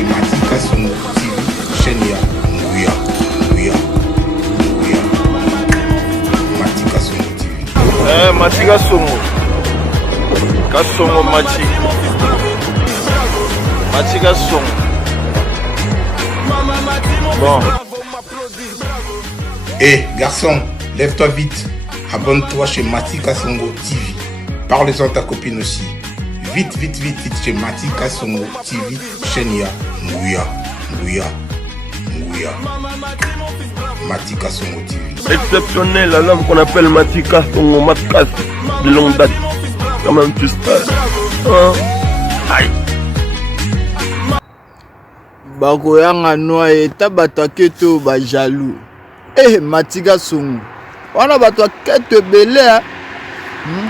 chez Matika Songo TV, chaîne ya Nguya. Matika Songo TV. Matika Songo. Kasongo Matika Songo. Bon. Garçon, lève-toi vite. Abonne-toi chez Matika Songo TV. Parle-en à ta copine aussi. Vite chez Matika Songo TV, chaîne ya Nguya. Matika Songo TV. Exceptionnel, un homme qu'on appelle Matika Songo Matkas de longue date. Quand même tu sais. Aïe. Bakoyanga noye tabata keto ba jaloux. Matika Songo. Wana bato keto belé.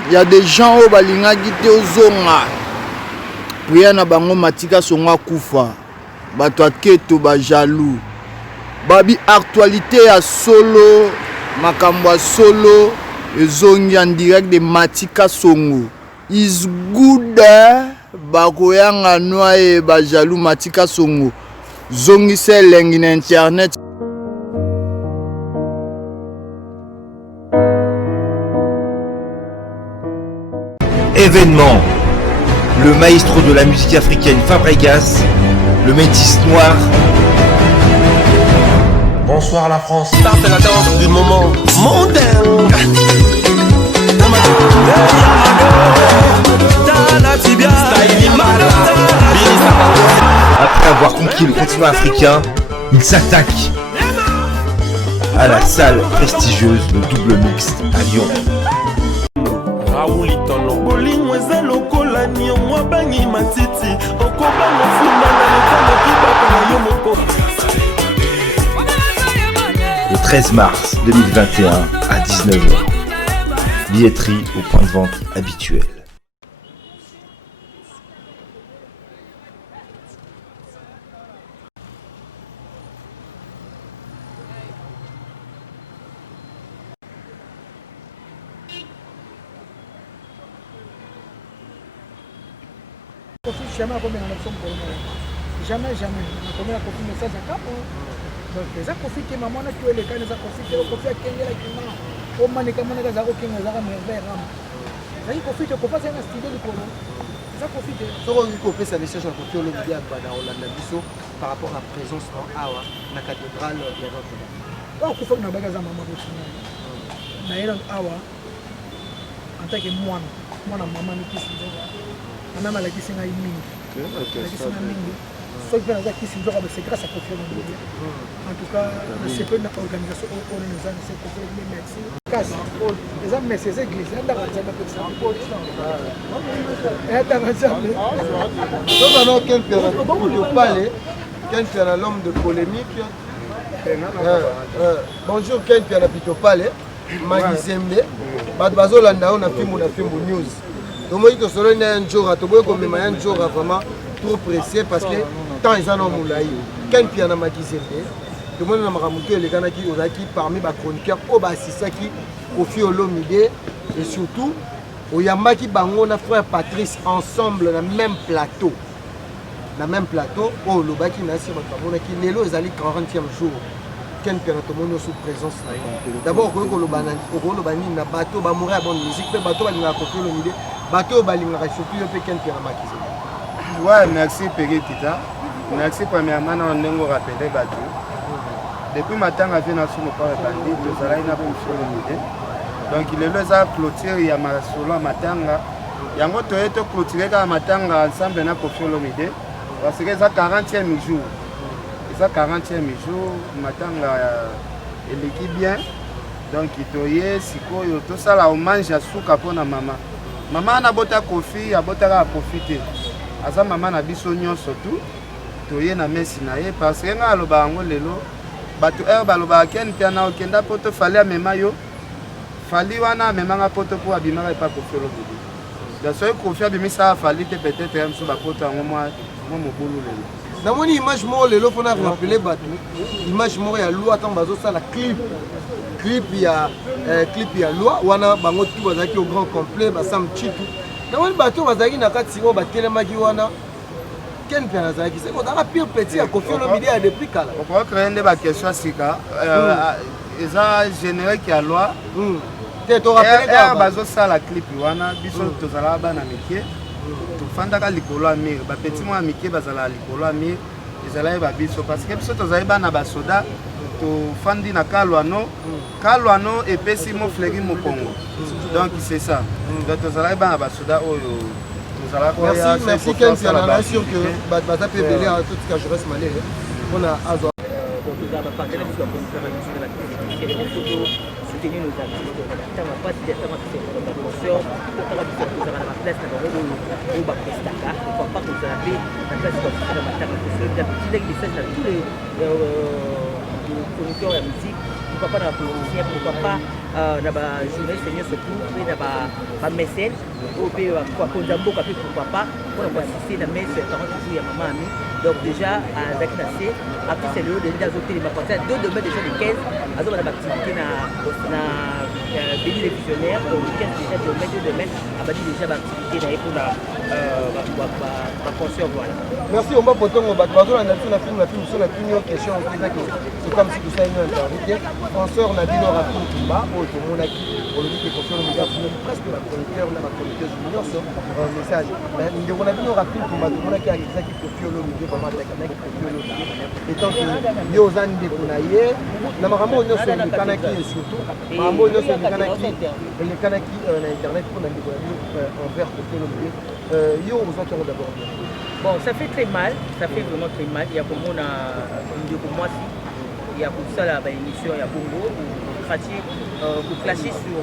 Il y a des gens au balinga gite ozonga. Priya na bango Matika Songo kufa. Bato keto ba jaloux. Babi actualité ya solo, makambo solo, ezongi en direct de Matika Songo. Is good bakoyanga noye ba jaloux Matika Songo. Zongi se lengi na internet. Événement. Le maestro de la musique africaine Fabregas, le métis noir. Bonsoir la France. Ça c'est la danse du moment mondain. Après avoir conquis le continent africain, il s'attaque à la salle prestigieuse de Double Mixte à Lyon. Le 13 mars 2021 à 19h. Billetterie au point de vente habituel. Jamais jamais na kofi message à cap donc ça kofi que maman na tué les cas ça kofi que kofi a kengela kina o manika manika za ko kenga za merveille ram ça il kofi que kofa c'est un style de polo ça kofi que so ko kofi ça message à kofi le dia ba na Hollande biso par rapport à présence en awa na cathédrale ya Notre-Dame o kofa na baga za maman botina na ira awa en tant que moi maman ni kisi on a mal à kisser na mingi c'est grâce à Kofi Olomide. En tout cas, c'est pas une organisation organisée, c'est Kofi Olomide. Les hommes, c'est l'église. L'homme de polémique. Bonjour, Ken Pierre Pito Palais. Magizembe. Badbazolanda, on a fait mon news. Donc, moi, je suis un jour à Tobo, comme un jour vraiment trop pressé parce que tant ils en ont moulaï. Quand il y en a Magizembe, tout le monde a ramouté les gars qui parmi les chroniqueurs, Obasisaki, Kofi Olomide et surtout, Oyambaki Bango, on a frère Patrice ensemble dans le même plateau. Dans le même plateau, oh, le Baki Nassi, qui est là, ils allaient 40e jour. Ken Pianatomoni sous présence. D'abord, on a un bateau, on a bonne musique, on a un Kofi Olomide, bateau, on a surtout Ken Pianatomoni. Ouais, merci Pégé Tita. Merci premièrement, on a rappelé bateau. Depuis matin, on a vu notre bandit, nous allons na Kofi Olomide. Donc il est là clôture, il y a ma solo matanga. Il y a un autre clôture à matanga ensemble na Kofi Olomide. Parce que c'est 40e jour. C'est 40e jour, matanga l'équipe bien. Donc il toye siko yo tout ça là on mange à souka pour na maman. Maman na bota Kofi, a bota à profiter. Asa maman na biso nyonso tout. Toye na mesi na ye parce que nga loba ngo lelo bato ba loba ken piana okenda poto fallait mema yo. Fali wana memanga poto pour abimaka pas Kofi Olomide. La seule Kofi abimisa fali te peut-être un sous ba poto ngo moi mobulu lelo. Dans mon image moi lelo faut na rappeler bato. Image moi ya loi tant bazo ça la clip ya loi wana bango tout bazaki au grand complet ba sam chitu. Dans mon bato bazaki na kati ngo ba telemaki wana Ken Pianazaki, c'est qu'on a pire petit à Kofi Olomide à depuis Kala. On peut créer des questions à Sika. Ils ont généré qui a loi. Tu te rappelles bazo ça la clip wana biso tozala bana mikie. To fandaka likolo a mir. Ba petit mo mikie bazala likolo a mir. Ezala ba biso parce que biso tozala bana ba soda. To fandi na kalwano et pesi mo fleri mo Congo. Donc c'est ça. Donc tozala bana ba soda oyo. Merci Ken Pianazaki, sûr que Bata peut belé à tout ce que je reste malé. On a Azor. Soutenir nos artistes, on n'a pas de temps à faire des concerts, on a la place dans le Bakestaka, on ne peut pas nous appeler la place de la bataille, parce que le message à tous les producteurs de la musique, pourquoi pas dans la politicien, pourquoi pas dans la journaliste, surtout, dans la mécène, pourquoi pas, pour assister à la messe 40 jours à maman amie. Donc déjà, avec Nassé, après c'est le haut de l'île les maquettes, 2 demain déjà les 15, à la activité dans Béni les visionnaires, le 15 déjà de mettre demain, à bâtir déjà l'activité pour la concert, voilà. Merci, on va porter mon bateau, on a film sur la question, c'est comme si tout ça est une interview. François, on a dit nos rapports qui bas, pour le dit que presque la chroniqueur, on a ma chroniqueuse junior sur un message. On a dit nos rapports qui bas, on a qui a qui et tant que yo zan de kunaye na maramo nyo so ni kanaki surtout maramo nyo so ni kanaki le kanaki na internet pour na ndiko envers Kofi yo vous entendez d'abord. Bon, ça fait très mal, ça fait vraiment très mal. Il y a comme on a pour moi il y a pour ça la émission il y a Bongo pour clasher sur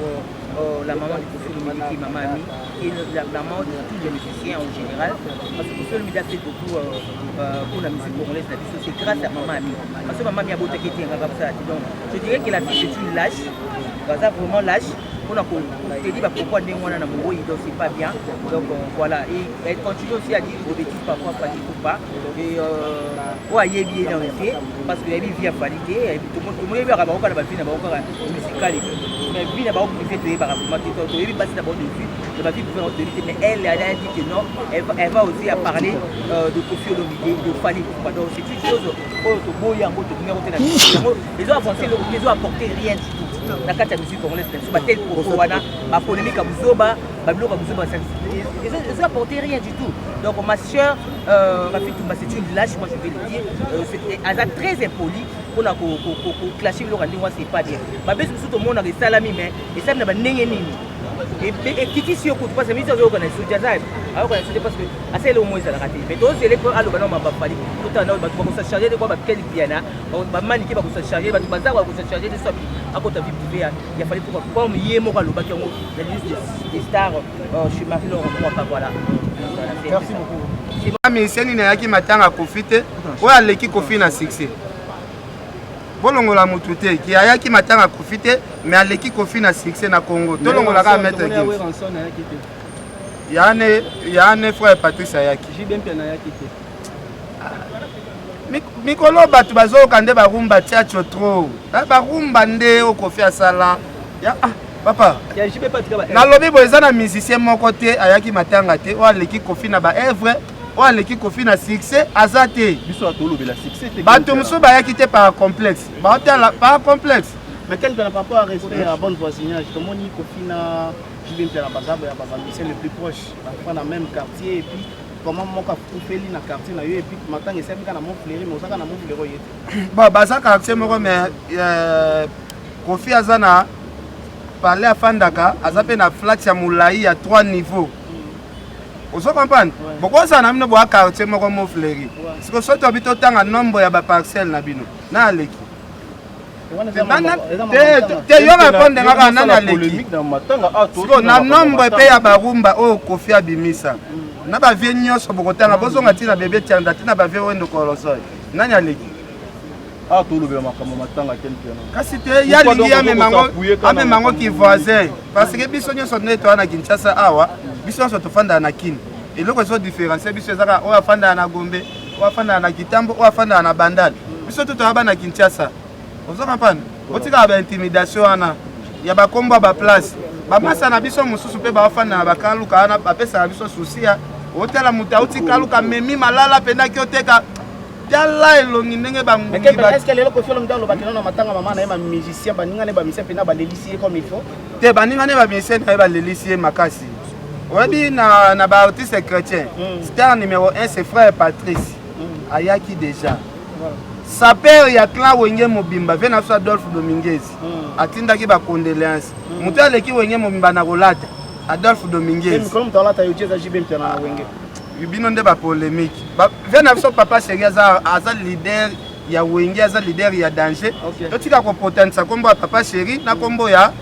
la maman de Kofi Olomide qui est maman amie et la maman de tous les musiciens en général parce que Kofi Olomide a fait beaucoup pour la musique congolaise c'est grâce à maman amie parce que maman amie a beau t'inquiéter donc je dirais que la fille c'est une lâche vraiment lâche on a dit pourquoi n'est on a donc c'est pas bien donc voilà et elle continue aussi à dire aux bêtises parfois pas dit ou pas et ouais bien en effet parce que elle vit à validé et tout le monde va avoir la fille n'a pas musical mais vie n'a pas fait de par rapport à il passe d'abord de vue de ma vie pour autorité mais elle a dit que non elle va aussi à parler de Kofi Olomide de Fali donc c'est une chose ils ont avancé ils ont apporté rien du tout la carte de musique congolaise c'est pas tel pour wana ma polémique à Muzoba bablo à Muzoba ils ont apporté rien du tout donc ma soeur c'est une lâche moi je vais le dire c'est très impoli on a clasher le rendez-vous c'est pas bien ma bête tout le monde a des salami mais et ça n'a pas nini et qui si au coup parce que mise au organiser sur jazz alors c'est parce que assez le moins ça la raté mais donc c'est les pour allo bana m'a pas parlé tout en haut va se charger de quoi quel piano va maniquer va se charger va bazar va se charger de ça à côté vie privée il a fallu pour comme yemo ka loba kango la liste des stars chez Marie Laurent moi voilà merci beaucoup c'est mais c'est ni na yaki matanga profiter ou aleki Kofi na succès bolongola mutu te ki ayaki matanga profiter mais aleki Kofi na succès na Congo tolongola ka mettre Yane frère Patrice ayaki Jibempe na yaki te mikolo batu bazoka nde barumba tiacho trop barumba nde Kofi asala ya papa nalobi bo eza na musicien moko te ayaki matanga te o aleki Kofi na ba œuvre o aleki Kofi na succès aza te biso atolobela succès te bato mosusu bayaki te par complexe baotala par complexe mais quel par rapport à respect à bon voisinage comment ni Kofi na Jibempe na bazabo ya musicien le plus proche dans le même quartier et puis comment mon ka fait na quartier na yo et puis matanga c'est kana mon fleury mais osaka na mon fleury yete bon baza quartier moko mais Kofi azana parler à Fandaka azape na flat ya mulai ya 3 niveaux ozo comprendre pourquoi ça na mino bo quartier moko mo fleury parce que soto bito tanga nombre ya ba parcelle na bino na aleki te yo répondre ngaka na leki na nombre pe ya barumba o Kofi abimisa na ba vie nyonso bokotanga bozonga tina bébé tianda tina ba vie wendo koloso nani aleki tolobela makambo matanga kelpiano kasi te ya lingi ame mango ki voisin parce que biso nyonso neto na Kinshasa awa biso nyonso tofanda na Kini eloko so différencier biso ezaka o afanda na Gombe o afanda na Kitambo o afanda na Bandal biso to toaba na Kinshasa ozo kapana otika ba intimidation wana ya ba kombo ba place ba masa na biso mususu pe ba afanda na bakaluka na ba pesa na biso susia otala moto auti kaluka memi malala pendaki oteka tala elongi ndenge bangungi est-ce que lelo Koffi Olomide alobaki nano matanga mama na ye bamusicien baninga ne bamisien mpena balelisi ye comme il faut te baninga ne bamisien na ye balelisi ye makasi oyebi na baartiste chrétien star numéro 1 c'est frère Patrice ayaki déjà sa père ya clan wenge mobimba ve na so Adolphe Dominguez atindaki bacondoléance moto aleki wenge mobimba na kolata Adolphe Dominguez mikolo moto alata yo tieza jibe mpena na wenge bino nde bapolémique ve na biso papa chéri aza leader ya wenge aza leader ya danger totika kopotentisa kombo ya papa chéri na kombo ya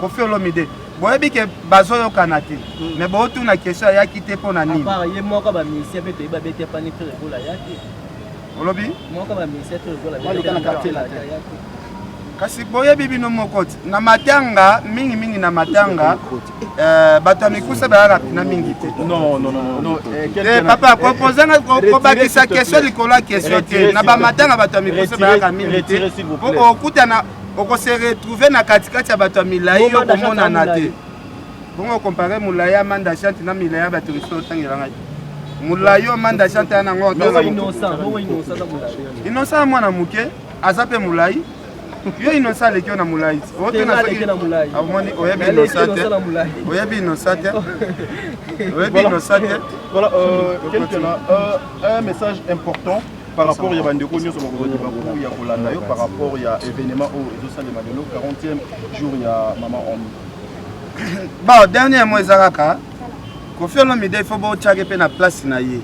Koffi Olomide boyebi ke bazoyokana te mais bootuna question ayaki te mpo na nini ye moko bamisien mpe toyeba bete pani mpe rekola yaki olobi moko bamisien mpe rekola kasi boyebi bino moko te na matanga mingi na matanga bato ya mikusa bayaka mpina mingi te papa kobakisa question likolo ya question te na bamatanga bato ya mikusa bayaka mingi te po okutana okose retrouve na katikati ya bato ya milai yo komonana te bongo okompare molai ya Amanda Chante na milai ya bato riso otangela ngai molai yo Amanda Chante ya nango innocent ya mwana moke aza mpe molai yo innocent aleki yo na molai oyebi innocent te voilà quelqu'un a un message important par rapport à Bandeko News il y a Kolanda par rapport à événement au Zosa de Madelo 40e jour il y a maman Omi bon dernier mois ezalaka Koffi Olomide il faut botiaka mpe na place na ye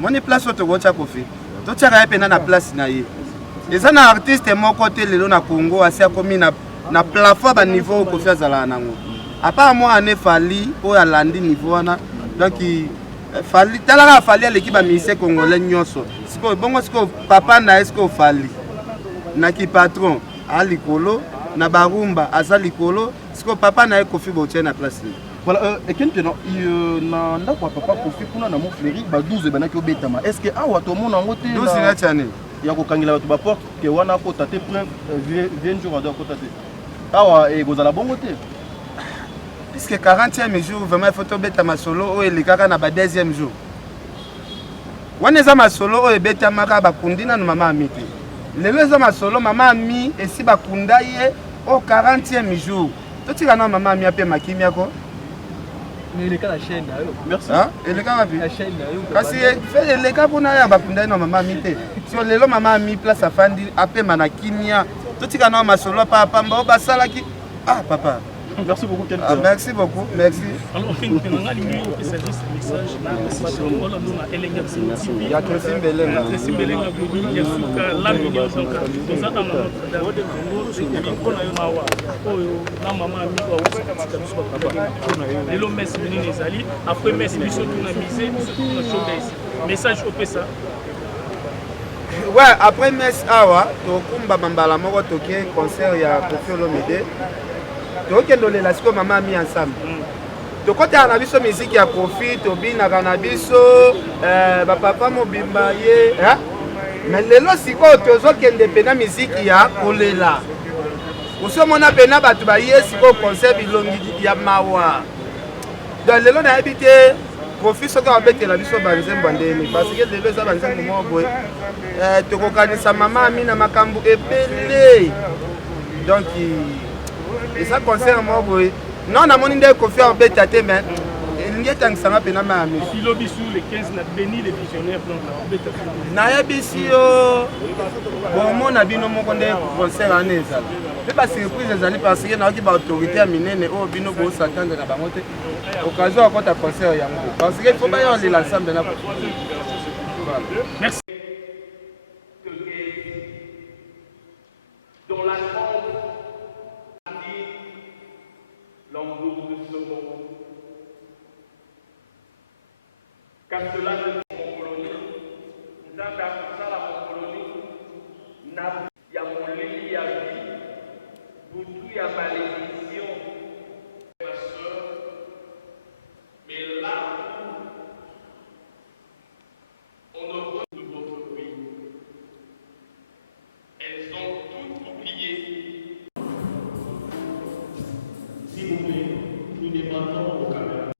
moni place oyo tokotia Koffi totiaka ye mpena na place na ye eza na artiste moko te lelo na Congo asi akomi na plafond baniveau oyo Koffi azalaka nango apart moi ane Fally oyo alandi niveau wana donc Fally talaka Fally aleki bamusicien congolais nyonso sikoyo bongo sikoyo papa na ye sikoyo Fally naki patron alikolo na barumba aza likolo sikoyo papa na ye Koffi botie na place ni voilà et quelqu'un na ndako papa Koffi kuna na Montfleury ba 12 banaki obetama est-ce que awa to mona ngote 12 na tiane ya kokangela bato baporte ke wana kota te preuve vient jour ado kota te awa ekozala bongo te puisque 40e jour vraiment il faut tobeta masolo oyo elekaka na ba 2e jour wana eza masolo oyo ebetamaka bakundi nano mama ami te lelo eza masolo mama ami esi bakunda ye o 40e jour totika na mama ami ape makimi yako eleka na chaîne na yo merci eleka wapi na chaîne na yo kasi fe eleka mpona ya bakunda ye na mama ami te so lelo mama ami place afandi apema na kimia totika na masolo pa pamba o basalaki papa merci beaucoup merci beaucoup merci alors ya Christine Belenga ouais après messe awa tokumba bambala moko toke concert ya Koffi Olomide tokendolela siko mama ami ensemble tokotaka na biso miziki ya Koffi tobinaka na biso bapapa mobimba ye mais lelo sikoyo tozokende pena miziki ya kolela osomona pena bato baye sikoyo concert bilongi ya mawa donc lelo nayebi te Koffi soki abetela biso banzembo ndeni parce que lelo eza banzembo moko boye tokokanisa mama ami na makambo ebele donc eza concert moko boye non namoni nde Koffi abeta te mais elingi etangisanga mpena mami filobi sur les 15 na béni les visionnaires nayebisi yo bomona bino moko nde concert wana ezala mpe basurprise ezali parce que nayoki baautorité ya minene oyo bino bosatande na bango te occasion akota concert yango parce que faut baya olela ensemble na merci. Car cela ne dit mon colonie, nous avons ça la colonie, n'a y a mon lit à vie, pour tout y a malédiction, ma soeur, mais là on ne retrouve votre pays. Elles ont toutes oublié. S'il vous plaît, nous demandons aux caméras.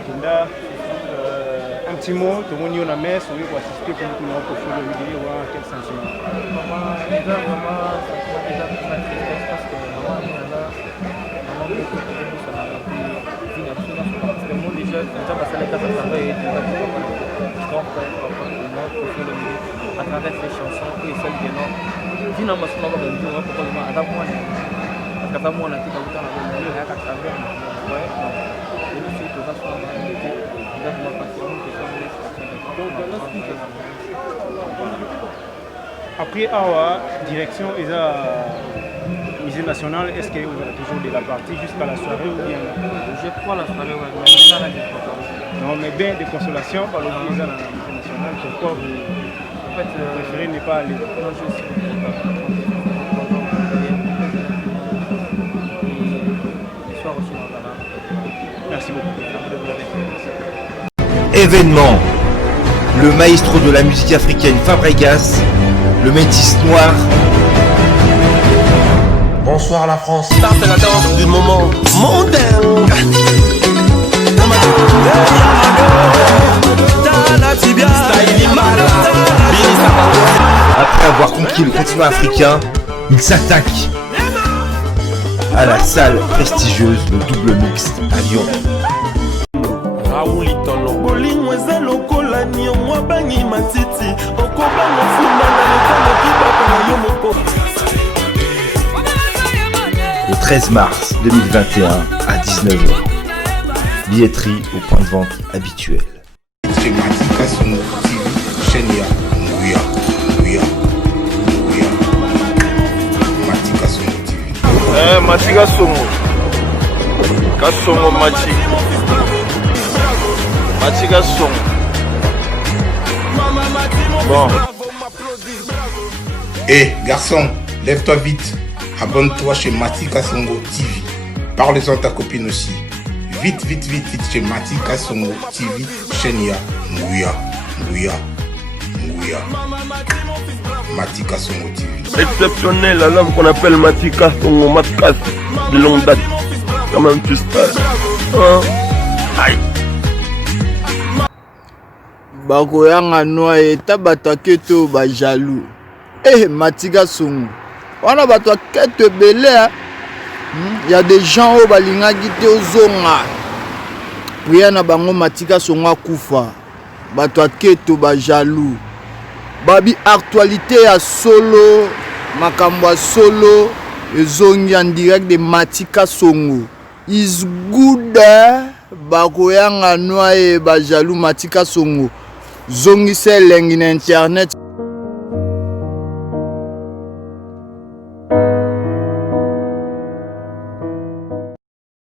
qui a un petit mot, tout le monde est en messe, on va assister comme tout le monde pour faire le vidéo, quel sentiment? Vraiment, déjà très tristesse parce que maman beaucoup de ça m'a rappelé parce que moi déjà passé les cas de travail et donc à travers ces chansons et celles des noms vina masoma ba ndio hapo kwa maana hata mwana kama mwana tika utana ndio haka travers ouais donc c'est tout ça sur la après Awa, direction musée national, est-ce qu'il y aura toujours de la partie jusqu'à la soirée ou bien? Je crois la soirée, mais non, mais bien de consolation par le musée national, pourquoi vous préférez ne pas aller? Non, je suis merci beaucoup. Événement. Le maestro de la musique africaine Fabregas, le métis noir. Bonsoir la France. Ça c'est la danse du moment mondain. Après avoir conquis le continent africain, il s'attaque à la salle prestigieuse de Double Mix à Lyon. Le 13 mars 2021 à 19h. Billetterie au point de vente habituel. C'est Matika Songo TV, Chenia, Nguya. Matika Songo TV. Matika Songo. Kasongo Matika. Matika Songo. Bon. Garçon, lève-toi vite. Abonne-toi chez Matika Songo TV. Parle-en à ta copine aussi. Vite chez Matika Songo TV, Chenia, Nguya. Matika Songo TV. Exceptionnel, l'homme qu'on appelle Matika Songo, Matkas, de longue date. Quand même, tu sais. Aïe. Bakoyanga noa eta bato aketo ba jaloux. Matika Songo. Wana bato aketo ebele. Il y a des gens au balingaki te ozonga. Priya na bango Matika Songo akufa. Bato aketo ba jaloux. Babi actualité ya solo, makambo ya solo ezongi en direct de Matika Songo. Is good bakoyanga noa e ba jaloux Matika Songo. Zongi se lengi na internet.